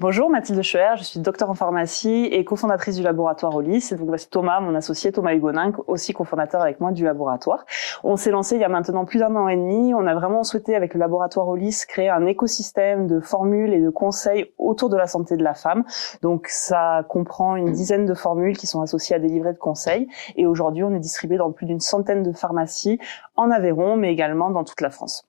Bonjour, Mathilde Schoer, je suis docteure en pharmacie et cofondatrice du laboratoire Olis. Et donc voici Thomas, mon associé, Thomas Hugonin, aussi cofondateur avec moi du laboratoire. On s'est lancé il y a maintenant plus d'1 an et demi. On a vraiment souhaité, avec le laboratoire Olis, créer un écosystème de formules et de conseils autour de la santé de la femme. Donc ça comprend une dizaine de formules qui sont associées à des livrets de conseils. Et aujourd'hui, on est distribué dans plus d'une centaine de pharmacies en Aveyron, mais également dans toute la France.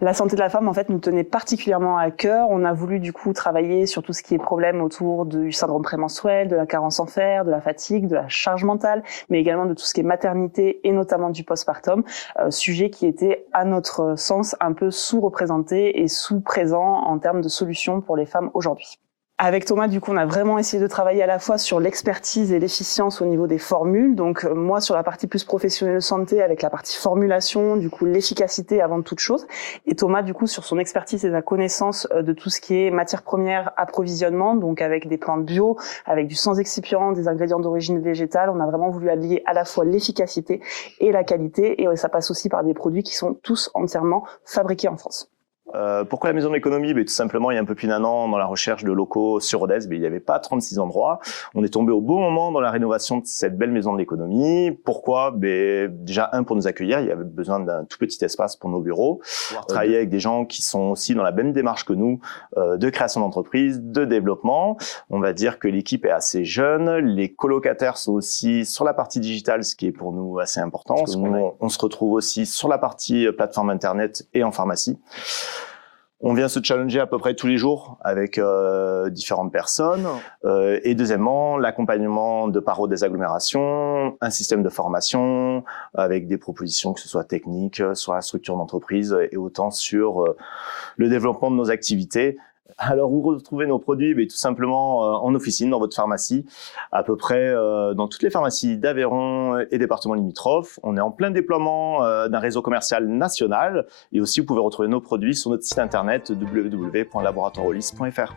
La santé de la femme, en fait, nous tenait particulièrement à cœur. On a voulu, du coup, travailler sur tout ce qui est problème autour du syndrome prémenstruel, de la carence en fer, de la fatigue, de la charge mentale, mais également de tout ce qui est maternité et notamment du postpartum, sujet qui était, à notre sens, un peu sous-représenté et sous-présent en termes de solutions pour les femmes aujourd'hui. Avec Thomas, du coup, on a vraiment essayé de travailler à la fois sur l'expertise et l'efficience au niveau des formules. Donc, moi, sur la partie plus professionnelle santé, avec la partie formulation, du coup, l'efficacité avant toute chose. Et Thomas, du coup, sur son expertise et sa connaissance de tout ce qui est matières premières, approvisionnement, donc avec des plantes bio, avec du sans excipient, des ingrédients d'origine végétale. On a vraiment voulu allier à la fois l'efficacité et la qualité. Et ça passe aussi par des produits qui sont tous entièrement fabriqués en France. Pourquoi la maison de l'économie? Tout simplement, il y a un peu plus d'1 an, dans la recherche de locaux sur Rodez, il n'y avait pas 36 endroits. On est tombé au bon moment dans la rénovation de cette belle maison de l'économie. Pourquoi? Déjà, pour nous accueillir, il y avait besoin d'un tout petit espace pour nos bureaux. Pouvoir travailler avec des gens qui sont aussi dans la même démarche que nous, de création d'entreprise, de développement. On va dire que l'équipe est assez jeune. Les colocataires sont aussi sur la partie digitale, ce qui est pour nous assez important. Parce que on se retrouve aussi sur la partie plateforme Internet et en pharmacie. On vient se challenger à peu près tous les jours avec différentes personnes. Et deuxièmement, l'accompagnement de par des agglomérations, un système de formation avec des propositions que ce soit techniques, sur la structure d'entreprise et autant sur le développement de nos activités. Alors, où retrouver nos produits? Tout simplement en officine, dans votre pharmacie, à peu près dans toutes les pharmacies d'Aveyron et départements limitrophes. On est en plein déploiement d'un réseau commercial national et aussi vous pouvez retrouver nos produits sur notre site internet www.laboratoriolis.fr.